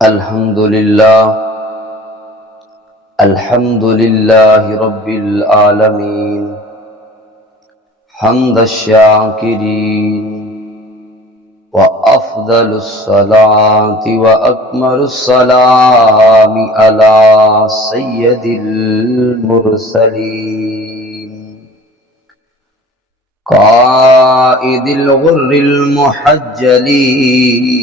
الحمد لله رب العالمين حمد الشاكرين وأفضل الصلاة وأكمل السلام على سيد المرسلين قائد الغر المحجلين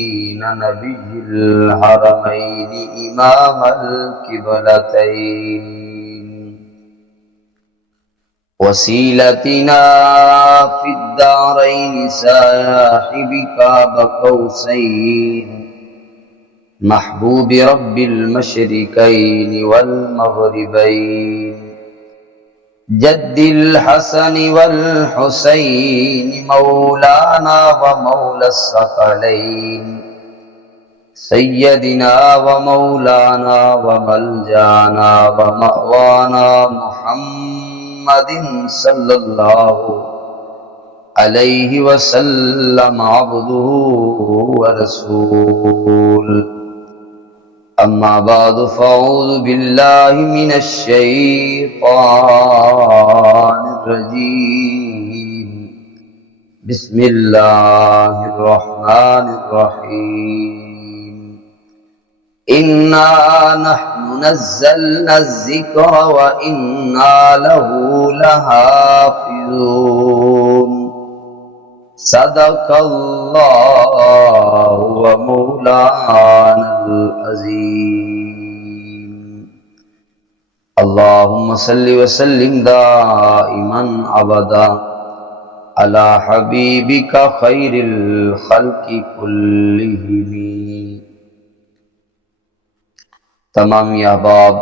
نبي الحرمين إمام القبلتين وسيلتنا في الدارين صاحب قاب قوسين محبوب رب المشرقين والمغربين جد الحسن والحسين مولانا ومولى الثقلين سيدنا ومولانا وملجانا ومأوانا محمد صلى الله عليه وسلم عبده ورسوله أما بعد فأعوذ بالله من الشيطان الرجيم بسم الله الرحمن الرحيم إنا نحن نزلنا الذكر وإنا له لحافظون صدق الله ومولانا العظيم اللهم صل وسلم دائما أبدا على حبيبك خير الخلق كلهم تمامی احباب،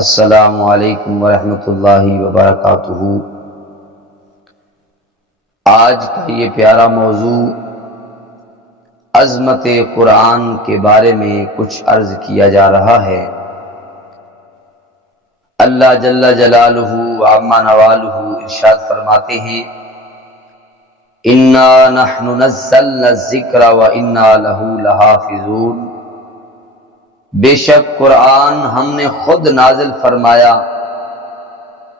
السلام علیکم ورحمۃ اللہ وبرکاتہ۔ آج کا یہ پیارا موضوع عظمت قرآن کے بارے میں کچھ عرض کیا جا رہا ہے۔ اللہ جل جلالہ وعم نوالہ ارشاد فرماتے ہیں، انا نحن نزلنا الذکر وانا لہ لحافظون، بے شک قرآن ہم نے خود نازل فرمایا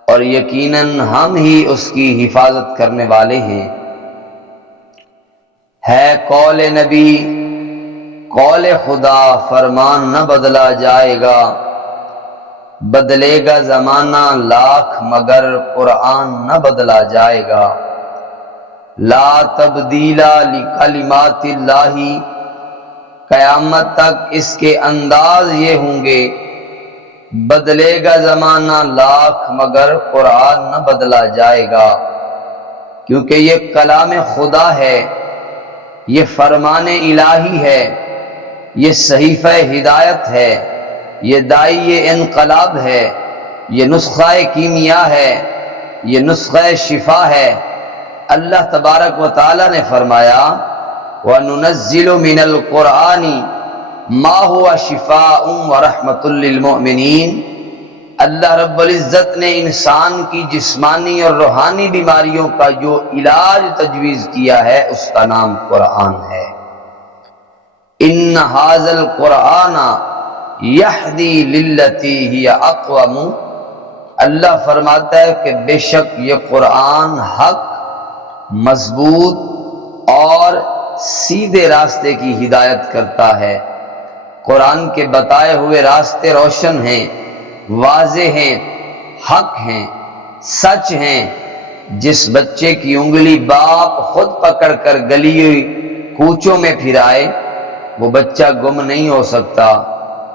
اور یقیناً ہم ہی اس کی حفاظت کرنے والے ہیں۔ ہے قول نبی، قول خدا، فرمان نہ بدلا جائے گا، بدلے گا زمانہ لاکھ مگر قرآن نہ بدلا جائے گا۔ لا تبدیل لکلمات اللہ، قیامت تک اس کے انداز یہ ہوں گے، بدلے گا زمانہ لاکھ مگر قرآن نہ بدلا جائے گا، کیونکہ یہ کلام خدا ہے، یہ فرمان الہی ہے، یہ صحیفہ ہدایت ہے، یہ دائی انقلاب ہے، یہ نسخہ کیمیا ہے، یہ نسخہ شفا ہے۔ اللہ تبارک و تعالی نے فرمایا وَنُنَزِّلُ مِنَ الْقُرْآنِ مَا هُوَ شِفَاءٌ وَرَحْمَةٌ لِّلْمُؤْمِنِينَ۔ اللہ رب العزت نے انسان کی جسمانی اور روحانی بیماریوں کا جو علاج تجویز کیا ہے اس کا نام قرآن ہے۔ إِنَّ هَٰذَا الْقُرْآنَ يَهْدِي لِلَّتِي هِيَ أَقْوَمُ۔ اللہ فرماتا ہے کہ بے شک یہ قرآن حق، مضبوط اور سیدھے راستے کی ہدایت کرتا ہے۔ قرآن کے بتائے ہوئے راستے روشن ہیں، واضح ہیں، حق ہیں، سچ ہیں۔ جس بچے کی انگلی باپ خود پکڑ کر گلی کوچوں میں پھرائے وہ بچہ گم نہیں ہو سکتا،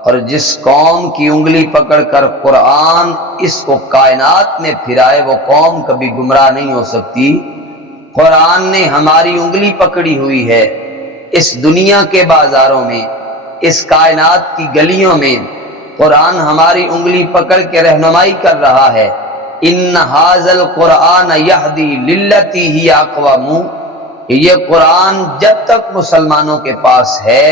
اور جس قوم کی انگلی پکڑ کر قرآن اس کو کائنات میں پھرائے وہ قوم کبھی گمراہ نہیں ہو سکتی۔ قرآن نے ہماری انگلی پکڑی ہوئی ہے، اس دنیا کے بازاروں میں، اس کائنات کی گلیوں میں قرآن ہماری انگلی پکڑ کے رہنمائی کر رہا ہے۔ ان ھذا القرآن یہدی للتی ہی اقوم، کہ یہ قرآن جب تک مسلمانوں کے پاس ہے،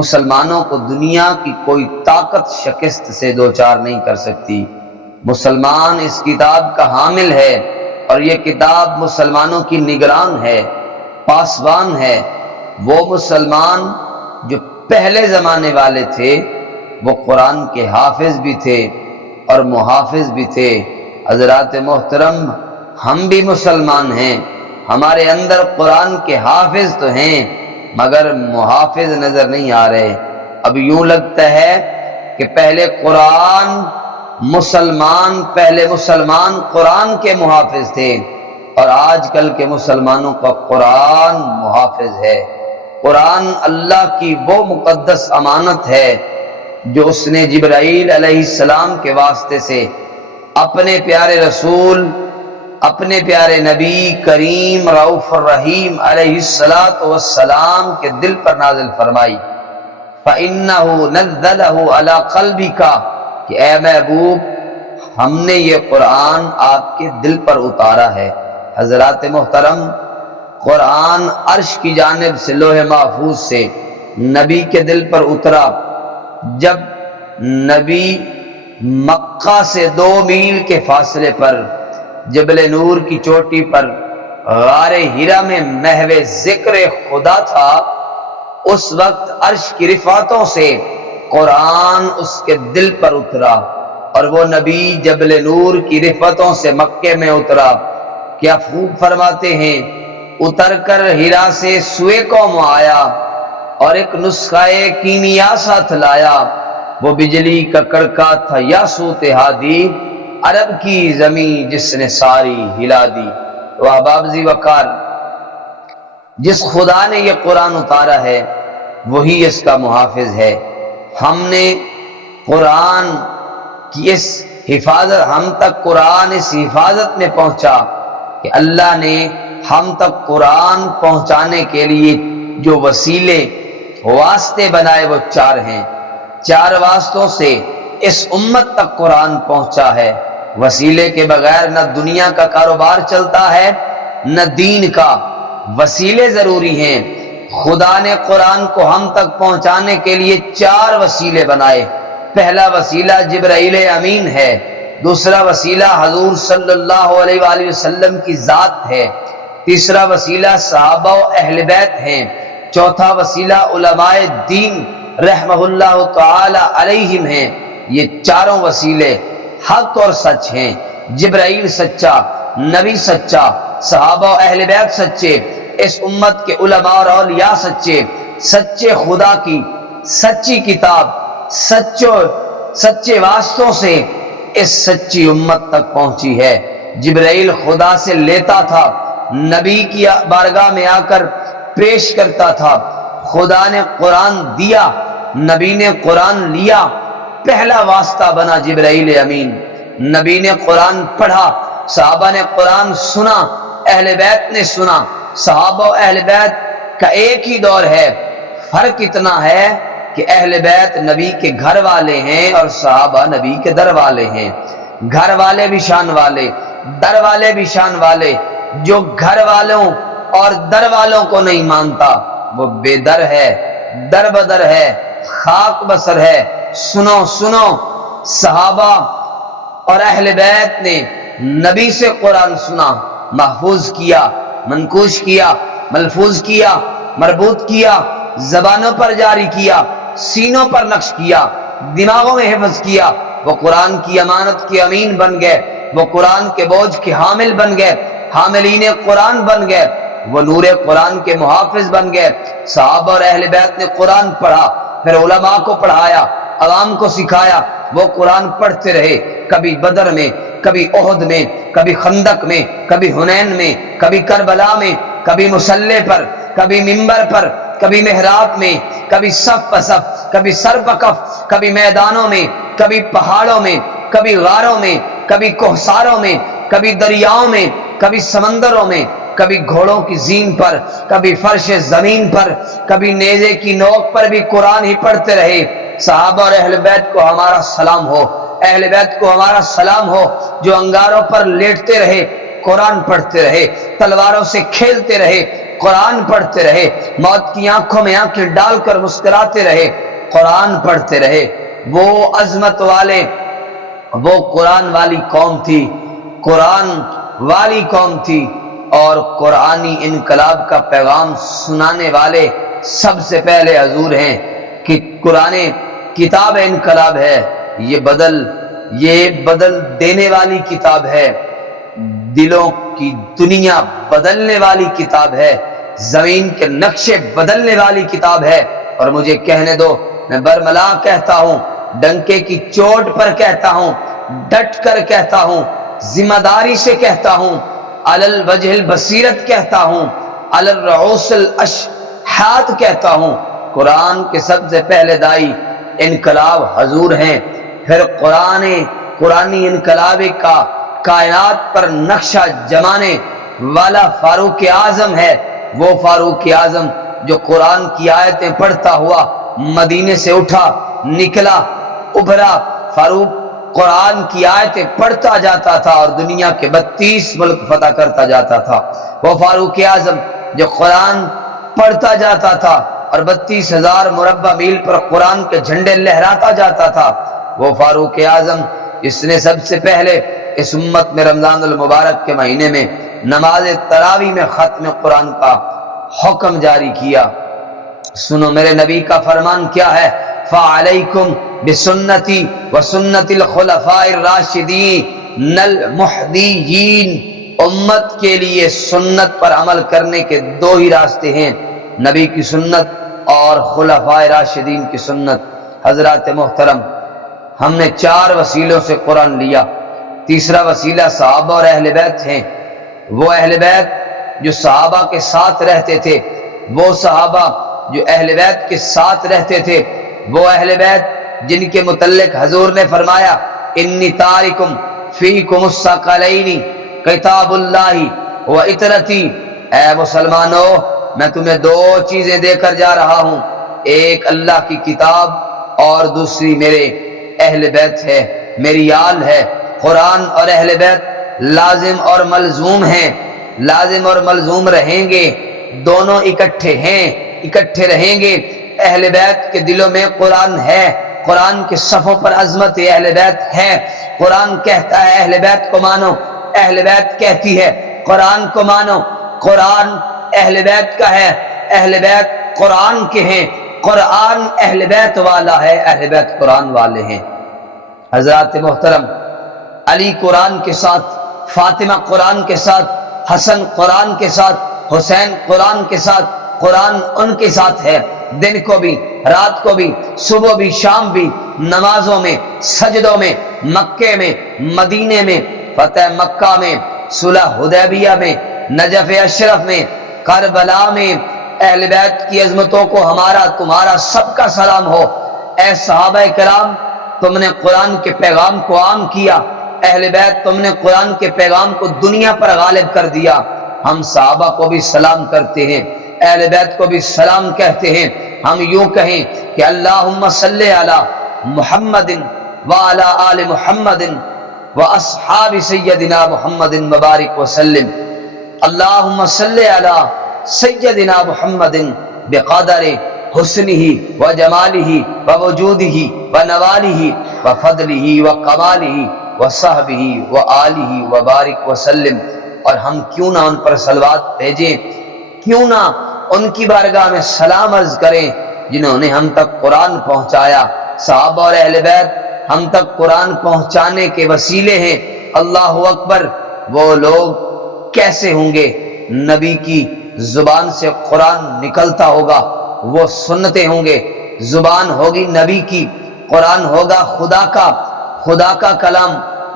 مسلمانوں کو دنیا کی کوئی طاقت شکست سے دوچار نہیں کر سکتی۔ مسلمان اس کتاب کا حامل ہے اور یہ کتاب مسلمانوں کی نگران ہے، پاسبان ہے۔ وہ مسلمان جو پہلے زمانے والے تھے وہ قرآن کے حافظ بھی تھے اور محافظ بھی تھے۔ حضرات محترم، ہم بھی مسلمان ہیں، ہمارے اندر قرآن کے حافظ تو ہیں مگر محافظ نظر نہیں آ رہے۔ اب یوں لگتا ہے کہ پہلے مسلمان قرآن کے محافظ تھے اور آج کل کے مسلمانوں کا قرآن محافظ ہے۔ قرآن اللہ کی وہ مقدس امانت ہے جو اس نے جبرائیل علیہ السلام کے واسطے سے اپنے پیارے رسول، اپنے پیارے نبی کریم رؤوف الرحیم علیہ السلام کے دل پر نازل فرمائی۔ فَإِنَّهُ نَزَّلَهُ عَلَىٰ قَلْبِكَ، کہ اے محبوب ہم نے یہ قرآن آپ کے دل پر اتارا ہے۔ حضرات محترم، قرآن عرش کی جانب سے لوح محفوظ سے نبی کے دل پر اترا۔ جب نبی مکہ سے 2 میل کے فاصلے پر جبل نور کی چوٹی پر غار ہیرا میں محو ذکر خدا تھا، اس وقت عرش کی رفعتوں سے قرآن اس کے دل پر اترا، اور وہ نبی جبل نور کی رفعتوں سے مکے میں اترا۔ کیا خوب فرماتے ہیں، اتر کر ہیرا سے سوئے قوم آیا اور ایک نسخہ کیمیا ساتھ لایا، وہ بجلی کا کڑکا تھا یا سوت ہادی، عرب کی زمین جس نے ساری ہلا دی۔ تو احباب ذی وقار، جس خدا نے یہ قرآن اتارا ہے وہی اس کا محافظ ہے۔ ہم نے قرآن کی اس حفاظت، ہم تک قرآن اس حفاظت میں پہنچا کہ اللہ نے ہم تک قرآن پہنچانے کے لیے جو وسیلے واسطے بنائے وہ 4 ہیں۔ 4 واسطوں سے اس امت تک قرآن پہنچا ہے۔ وسیلے کے بغیر نہ دنیا کا کاروبار چلتا ہے نہ دین کا، وسیلے ضروری ہیں۔ خدا نے قرآن کو ہم تک پہنچانے کے لیے 4 وسیلے بنائے۔ پہلا وسیلہ جبرائیل امین ہے، دوسرا وسیلہ حضور صلی اللہ علیہ وآلہ وسلم کی ذات ہے، تیسرا وسیلہ صحابہ و اہل بیت ہیں، چوتھا وسیلہ علماء دین رحمہ اللہ تعالی علیہم ہیں۔ یہ 4 وسیلے حق اور سچ ہیں۔ جبرائیل سچا، نبی سچا، صحابہ و اہل بیت سچے، اس امت کے علماء اور اولیاء سچے، سچے خدا کی سچی کتاب سچے واسطوں سے اس سچی امت تک پہنچی ہے۔ جبرائیل خدا سے لیتا تھا، نبی کی بارگاہ میں آ کر پیش کرتا تھا۔ خدا نے قرآن دیا، نبی نے قرآن لیا، پہلا واسطہ بنا جبرائیل امین۔ نبی نے قرآن پڑھا، صحابہ نے قرآن سنا، اہل بیت نے سنا۔ صحابہ و اہل بیت کا ایک ہی دور ہے، فرق اتنا ہے کہ اہل بیت نبی کے گھر والے ہیں اور صحابہ نبی کے در والے ہیں۔ گھر والے بھی شان والے، در والے بھی شان والے۔ جو گھر والوں اور در والوں کو نہیں مانتا وہ بے در ہے، در بدر ہے، خاک بسر ہے۔ سنو صحابہ اور اہل بیت نے نبی سے قرآن سنا، محفوظ کیا، منقوش کیا، ملفوظ کیا، مربوط کیا، زبانوں پر جاری کیا، سینوں پر نقش کیا، دماغوں میں حفظ کیا۔ وہ قرآن کی امانت کے امین بن گئے، وہ قرآن کے بوجھ کے حامل بن گئے، حاملین قرآن بن گئے، وہ نور قرآن کے محافظ بن گئے۔ صحابہ اور اہل بیت نے قرآن پڑھا، پھر علماء کو پڑھایا، عوام کو سکھایا، وہ قرآن پڑھتے رہے، کبھی بدر میں، کبھی احد میں، کبھی خندق میں، کبھی حنین میں، کبھی کربلا میں، کبھی مصلی پر، کبھی منبر پر، کبھی محراب میں، کبھی صف بصف، کبھی سر بکف، کبھی میدانوں میں، کبھی پہاڑوں میں، کبھی غاروں میں، کبھی کوہساروں میں، کبھی دریاؤں میں، کبھی سمندروں میں، کبھی گھوڑوں کی زین پر، کبھی فرش زمین پر، کبھی نیزے کی نوک پر بھی قرآن ہی پڑھتے رہے۔ صحابہ اور اہل بیت کو ہمارا سلام ہو، اہل بیت کو ہمارا سلام ہو، جو انگاروں پر لیٹتے رہے، قرآن پڑھتے رہے، تلواروں سے کھیلتے رہے، قرآن پڑھتے رہے، موت کی آنکھوں میں آنکھیں ڈال کر مسکراتے رہے، قرآن پڑھتے رہے۔ وہ عظمت والے، وہ قرآن والی قوم تھی، قرآن والی قوم تھی، اور قرآنی انقلاب کا پیغام سنانے والے سب سے پہلے حضور ہیں۔ قرآن کتاب انقلاب ہے، یہ بدل دینے والی کتاب ہے، دلوں کی دنیا بدلنے والی کتاب ہے، زمین کے نقشے بدلنے والی کتاب ہے۔ اور مجھے کہنے دو، میں برملا کہتا ہوں، ڈنکے کی چوٹ پر کہتا ہوں، ڈٹ کر کہتا ہوں، ذمہ داری سے کہتا ہوں، علی الوجہ البصیرت کہتا ہوں، علی الرؤوس الاشحاد کہتا ہوں، قرآن کے سب سے پہلے دائی انقلاب حضور ہیں، پھر قرآنی انقلاب کا کائنات پر نقشہ جمانے والا فاروق اعظم ہے، وہ فاروق اعظم جو قرآن کی آیتیں پڑھتا ہوا مدینے سے اٹھا، نکلا، ابھرا، فاروق قرآن کی آیتیں پڑھتا جاتا تھا اور دنیا کے 32 ملک فتح کرتا جاتا تھا۔ وہ فاروق اعظم جو قرآن پڑھتا جاتا تھا اور 32,000 مربع میل پر قرآن کے جھنڈے لہراتا جاتا تھا، وہ فاروق اعظم جس نے سب سے پہلے اس امت میں رمضان المبارک کے مہینے میں نماز تراویح میں ختم قرآن کا حکم جاری کیا۔ سنو میرے نبی کا فرمان کیا ہے، فَعَلَيْكُمْ بِسُنَّتِي وَسُنَّتِ الْخُلَفَاءِ الرَّاشِدِينَ الْمُهْدِيِّينَ۔ امت کے لیے سنت پر عمل کرنے کے دو ہی راستے ہیں، نبی کی سنت اور خلفائے راشدین کی سنت۔ حضرات محترم، ہم نے 4 وسیلوں سے قرآن لیا۔ تیسرا وسیلہ صحابہ اور اہل بیت ہیں، وہ اہل بیت جو صحابہ کے ساتھ رہتے تھے، وہ صحابہ جو اہل بیت کے ساتھ رہتے تھے، وہ اہل بیت جن کے متعلق حضور نے فرمایا انی تارکم فیکم الثقلین کتاب اللہ و اطرتی۔ اے مسلمانوں، میں تمہیں 2 چیزیں دے کر جا رہا ہوں، ایک اللہ کی کتاب اور دوسری میرے اہل بیت ہے، میری آل ہے۔ قرآن اور اہل بیت لازم اور ملزوم ہیں، لازم اور ملزوم رہیں گے، دونوں اکٹھے ہیں، اکٹھے رہیں گے۔ اہل بیت کے دلوں میں قرآن ہے، قرآن کے صفوں پر عظمت اہل بیت ہے۔ قرآن کہتا ہے اہل بیت کو مانو، اہل بیت کہتی ہے قرآن کو مانو۔ قرآن اہل بیت کا ہے، اہل بیت قرآن کے ہیں، قرآن اہل بیت والا ہے، اہل بیت قرآن والے ہیں۔ حضرات محترم، علی قرآن کے ساتھ، فاطمہ قرآن کے ساتھ، حسن قرآن کے ساتھ، حسین قرآن کے ساتھ، قرآن ان کے ساتھ ہے، دن کو بھی، رات کو بھی، صبح بھی، شام بھی، نمازوں میں، سجدوں میں، مکے میں، مدینے میں، فتح مکہ میں، صلح حدیبیہ میں، نجف اشرف میں، کربلا میں۔ اہل بیت کی عظمتوں کو ہمارا تمہارا سب کا سلام ہو۔ اے صحابہ کرام، تم نے قرآن کے پیغام کو عام کیا، اہل بیت تم نے قرآن کے پیغام کو دنیا پر غالب کر دیا۔ ہم صحابہ کو بھی سلام کرتے ہیں، اہل بیت کو بھی سلام کہتے ہیں۔ ہم یوں کہیں کہ اللہم صلی علی محمد وعلی آل محمد واصحاب سیدنا محمد مبارک وسلم۔ اللہم صلی علی سیدنا محمد بقدر حسنہ وجمالہ ووجودہ ونوالہ وفضلہ وکمالہ وصحبہ وآلہ وبارک وسلم۔ اور ہم کیوں نہ ان پر صلوات بھیجیں، کیوں نہ ان کی بارگاہ میں سلام عرض کریں جنہوں نے ہم تک قرآن پہنچایا۔ صحابہ اور اہل بیت ہم تک قرآن پہنچانے کے وسیلے ہیں۔ اللہ اکبر، وہ لوگ کیسے ہوں گے؟ نبی کی زبان سے قرآن نکلتا ہوگا، وہ سنتے ہوں گے، زبان ہوگی نبی کی، قرآن ہوگا خدا کا کلام۔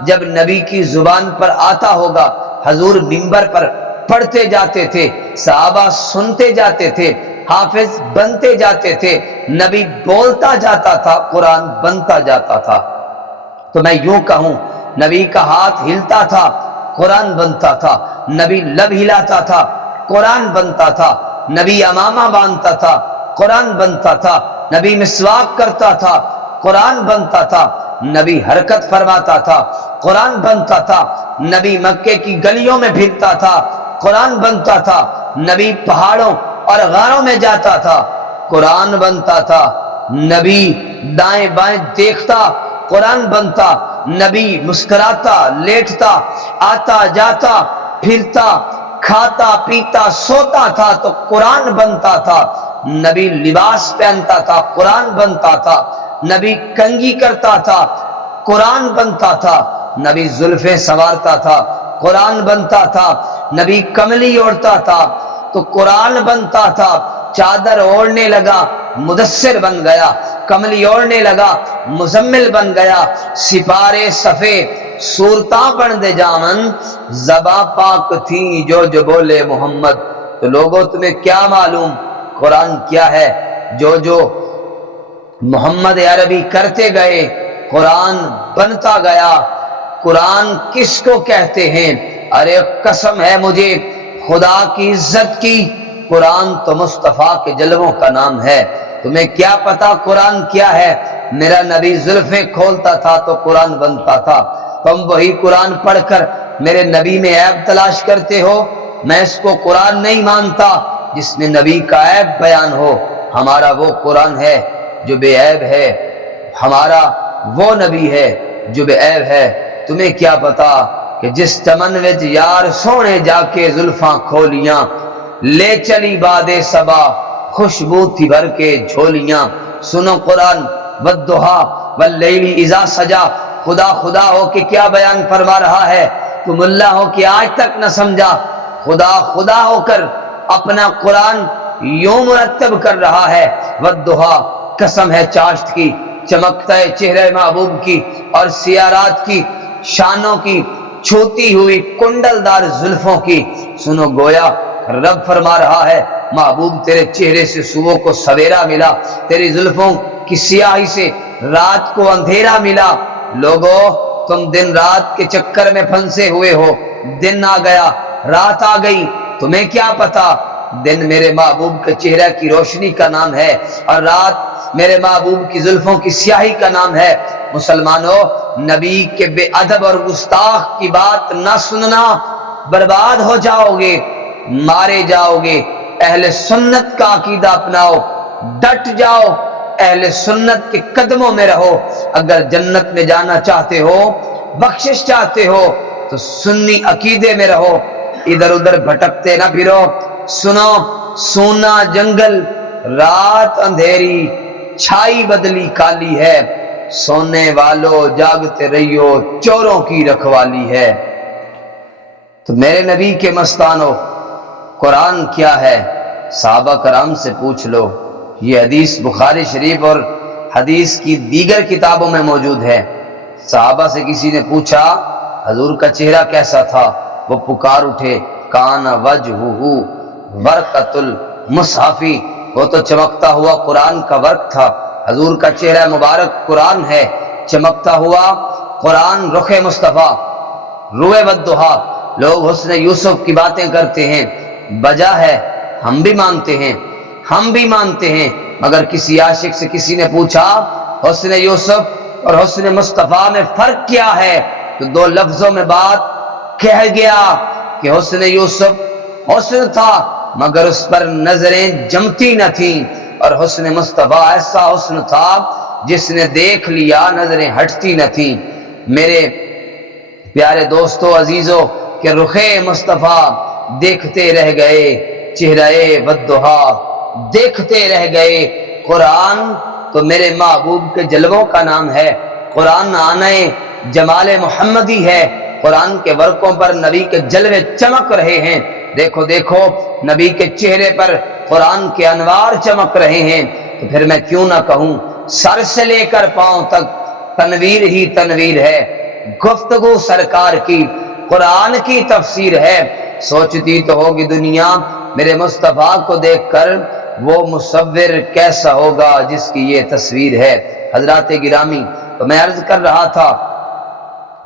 جب نبی کی زبان پر آتا ہوگا، حضور منبر پر پڑھتے جاتے تھے، صحابہ سنتے جاتے تھے، حافظ بنتے جاتے تھے، نبی بولتا جاتا تھا، قرآن بنتا جاتا تھا۔ تو میں یوں کہوں، نبی کا ہاتھ ہلتا تھا، قرآن بنتا تھا، نبی لب ہلاتا تھا، قرآن بنتا تھا، نبی امامہ باندھتا تھا، قرآن بنتا تھا، نبی مسواک کرتا تھا، قرآن بنتا تھا، نبی حرکت فرماتا تھا، قرآن بنتا تھا، نبی مکے کی گلیوں میں پھرتا تھا، قرآن بنتا تھا، نبی پہاڑوں اور غاروں میں جاتا تھا، قرآن بنتا تھا، نبی دائیں بائیں دیکھتا، قرآن بنتا، نبی مسکراتا، لیٹتا، آتا جاتا، پھرتا، کھاتا پیتا سوتا تھا تو قرآن بنتا تھا۔ نبی لباس پہنتا تھا قرآن بنتا تھا، نبی کنگھی کرتا تھا قرآن بنتا تھا، نبی زلفیں سنوارتا تھا قرآن بنتا تھا، نبی کملی اوڑھتا تھا تو قرآن بنتا تھا، چادر اوڑھنے لگا مدثر بن گیا، کملی اوڑھنے لگا مزمل بن گیا، سپارے صفے صورتاں پڑھ دے جامن زباں پاک تھی جو جو بولے محمد۔ تو لوگوں تمہیں کیا معلوم قرآن کیا ہے؟ جو جو محمد عربی کرتے گئے قرآن بنتا گیا۔ قرآن کس کو کہتے ہیں؟ ارے قسم ہے مجھے خدا کی عزت کی، قرآن تو مصطفیٰ کے جلووں کا نام ہے۔ تمہیں کیا پتا قرآن کیا ہے؟ میرا نبی زلفیں کھولتا تھا تو قرآن بنتا تھا، تم وہی قرآن پڑھ کر میرے نبی میں عیب تلاش کرتے ہو۔ میں اس کو قرآن نہیں مانتا جس میں نبی کا عیب بیان ہو، ہمارا وہ قرآن ہے جو بے عیب ہے، ہمارا وہ نبی ہے جو بے عیب ہے۔ تمہیں کیا پتا کہ جس چمن وچ یار سونے جا کے زلفاں کھولیاں، لے چلی باد صبا خوشبو تھی بھر کے جھولیاں۔ سنو قرآن والضحیٰ واللیل اذا سجا، خدا خدا ہو کے کیا بیان فرما رہا ہے؟ تم اللہ ہو کہ آج تک نہ سمجھا؟ خدا خدا ہو کر اپنا قرآن یوں مرتب کر رہا ہے، والضحیٰ قسم ہے چاشت کی، چمکتا ہے چہرے محبوب کی اور سیاہ رات کی شانوں کی، چھوتی ہوئی کنڈل دار زلفوں کی۔ سنو گویا رب فرما رہا ہے محبوب تیرے چہرے سے صبح کو سویرا ملا، تیری زلفوں کی سیاہی سے رات کو اندھیرا ملا۔ لوگو تم دن رات کے چکر میں پھنسے ہوئے ہو، دن آ گیا رات آ گئی، تمہیں کیا پتا؟ دن میرے محبوب کے چہرہ کی روشنی کا نام ہے اور رات میرے محبوب کی زلفوں کی سیاہی کا نام ہے۔ مسلمانوں، نبی کے بے ادب اور گستاخ کی بات نہ سننا، برباد ہو جاؤ گے، مارے جاؤ گے۔ اہل سنت کا عقیدہ اپناؤ، ڈٹ جاؤ، اہل سنت کے قدموں میں رہو۔ اگر جنت میں جانا چاہتے ہو، بخشش چاہتے ہو تو سنی عقیدے میں رہو، ادھر ادھر بھٹکتے نہ پھرو۔ سنو، سونا جنگل رات اندھیری، چھائی بدلی کالی ہے، سونے والو جاگتے رہیو چوروں کی رکھوالی ہے۔ تو میرے نبی کے مستانو، قرآن کیا ہے؟ صحابہ کرام سے پوچھ لو۔ یہ حدیث بخاری شریف اور حدیث کی دیگر کتابوں میں موجود ہے۔ صحابہ سے کسی نے پوچھا حضور کا چہرہ کیسا تھا؟ وہ پکار اٹھے، کان وجہہ ورقۃ المصحف، وہ تو چمکتا ہوا قرآن کا ورق تھا۔ حضور کا چہرہ مبارک قرآن ہے، چمکتا ہوا قرآن رخ مصطفیٰ، روئے والضحیٰ۔ لوگ حسن یوسف کی باتیں کرتے ہیں، بجا ہے، ہم بھی مانتے ہیں، ہم بھی مانتے ہیں، مگر کسی عاشق سے کسی نے پوچھا حسن یوسف اور حسن مصطفیٰ میں فرق کیا ہے؟ تو دو لفظوں میں بات کہہ گیا کہ حسن یوسف حسن تھا مگر اس پر نظریں جمتی نہ تھیں، اور حسن مصطفیٰ ایسا حسن تھا جس نے دیکھ لیا نظریں ہٹتی نہ تھیں۔ میرے پیارے دوستو عزیزو کہ رخ مصطفیٰ دیکھتے رہ گئے، چہرہ والضحیٰ دیکھتے رہ گئے۔ قرآن تو میرے محبوب کے جلووں کا نام ہے، قرآن آنے جمال محمدی ہے، قرآن کے ورقوں پر نبی کے جلوے چمک رہے ہیں۔ دیکھو دیکھو نبی کے چہرے پر قرآن کے انوار چمک رہے ہیں، تو پھر میں کیوں نہ کہوں سر سے لے کر پاؤں تک تنویر ہی تنویر ہے۔ گفتگو سرکار کی قرآن کی تفسیر ہے۔ سوچتی تو ہوگی دنیا میرے مصطفیٰ کو دیکھ کر وہ مصور کیسا ہوگا جس کی یہ تصویر ہے۔ حضرات گرامی، تو میں عرض کر رہا تھا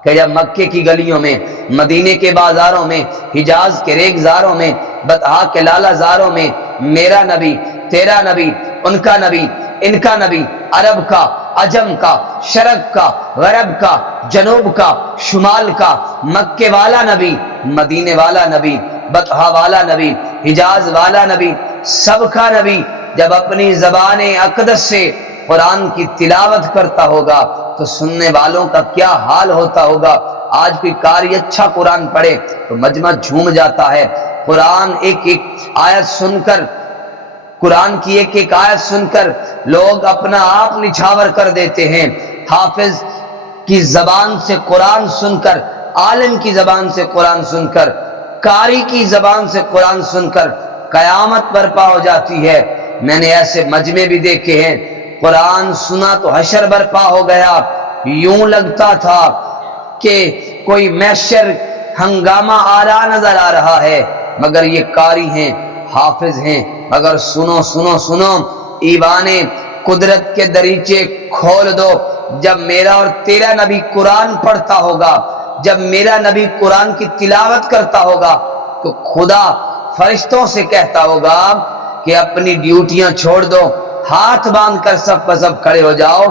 کہ جب مکے کی گلیوں میں، مدینے کے بازاروں میں، حجاز کے ریگزاروں میں، بطحا کے لالہ زاروں میں میرا نبی، تیرا نبی، ان کا نبی، ان کا نبی، عرب کا، عجم کا، شرق کا، غرب کا، جنوب کا، شمال کا، مکے والا نبی، مدینے والا نبی، بطحا والا نبی، حجاز والا نبی، سب کا نبی جب اپنی زبان اقدس سے قرآن کی تلاوت کرتا ہوگا تو سننے والوں کا کیا حال ہوتا ہوگا۔ آج کوئی قاری اچھا قرآن پڑھے تو مجمع جھوم جاتا ہے، قرآن ایک ایک آیت سن کر قرآن کی ایک ایک آیت سن کر لوگ اپنا آپ نچھاور کر دیتے ہیں۔ حافظ کی زبان سے قرآن سن کر، عالم کی زبان سے قرآن سن کر، قاری کی زبان سے قرآن سن کر قیامت برپا ہو جاتی ہے۔ میں نے ایسے مجمع بھی دیکھے ہیں، قرآن سنا تو حشر برپا ہو گیا، یوں لگتا تھا کہ کوئی محشر ہنگامہ آ رہا نظر آ رہا ہے، مگر یہ قاری ہیں، حافظ ہیں۔ مگر سنو سنو سنو، ایوان قدرت کے دریچے کھول دو۔ جب میرا اور تیرا نبی قرآن پڑھتا ہوگا، جب میرا نبی قرآن کی تلاوت کرتا ہوگا، تو خدا فرشتوں سے کہتا ہوگا کہ اپنی ڈیوٹیاں چھوڑ دو، ہاتھ باندھ کر صف پہ کھڑے ہو جاؤ،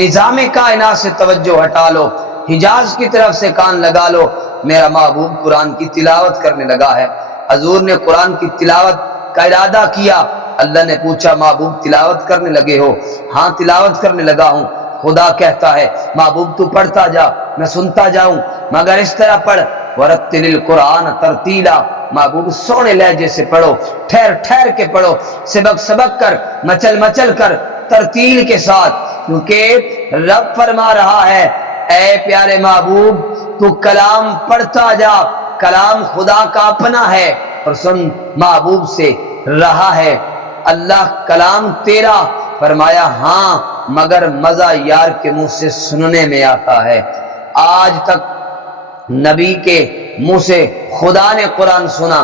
نظام کائنات سے توجہ ہٹا لو، حجاز کی طرف سے کان لگا لو، میرا محبوب قرآن کی تلاوت کرنے لگا ہے۔ حضور نے قرآن کی تلاوت کا ارادہ کیا، اللہ نے پوچھا محبوب تلاوت کرنے لگے ہو؟ ہاں تلاوت کرنے لگا ہوں۔ خدا کہتا ہے محبوب تو پڑھتا جا، میں سنتا جاؤں، مگر اس طرح پڑھ، ورتل القرآن ترتیلا، محبوب سونے لہجے سے پڑھو، ٹھہر ٹھہر کے پڑھو، سبق سبق کر، مچل مچل کر، ترتیل کے ساتھ، کیونکہ رب فرما رہا ہے اے پیارے محبوب تو کلام پڑھتا جا، کلام خدا کا اپنا ہے، اور سن محبوب سے رہا ہے اللہ کلام تیرا، فرمایا ہاں مگر مزہ یار کے منہ سے سننے میں آتا ہے۔ آج تک نبی کے منہ سے خدا نے قرآن سنا،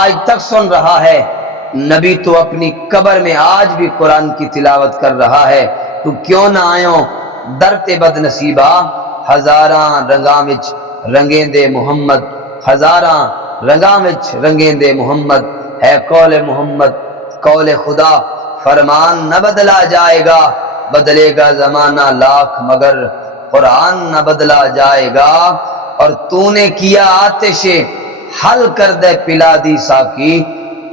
آج تک سن رہا ہے، نبی تو اپنی قبر میں آج بھی قرآن کی تلاوت کر رہا ہے، تو کیوں نہ آئو درتے بد نصیبہ، ہزاراں رنگاں وچ رنگیں دے محمد، ہزاراں رنگاں وچ رنگیں دے محمد، ہے قول محمد قول خدا، فرمان نہ بدلا جائے گا، بدلے گا زمانہ لاکھ مگر قرآن نہ بدلا جائے گا، اور تو نے کیا آتش حل کر دے پلا دی ساکی،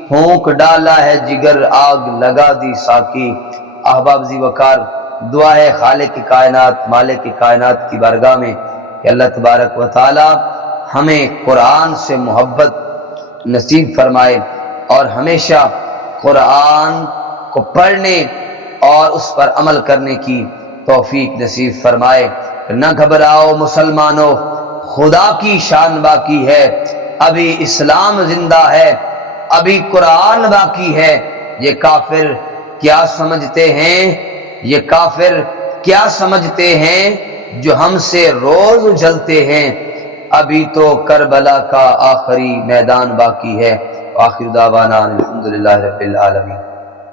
پھونک ڈالا ہے جگر آگ لگا دی ساکی۔ احباب ذی وقار، دعا ہے خالق کی کائنات، مالک کی کائنات کی بارگاہ میں کہ اللہ تبارک و تعالی ہمیں قرآن سے محبت نصیب فرمائے، اور ہمیشہ قرآن کو پڑھنے اور اس پر عمل کرنے کی توفیق نصیب فرمائے۔ نہ گھبراؤ مسلمانوں، خدا کی شان باقی ہے، ابھی اسلام زندہ ہے، ابھی قرآن باقی ہے۔ یہ کافر کیا سمجھتے ہیں، یہ کافر کیا سمجھتے ہیں جو ہم سے روز اجھلتے ہیں، ابھی تو کربلا کا آخری میدان باقی ہے۔ آخر دعوانا الحمدللہ رب العالمین۔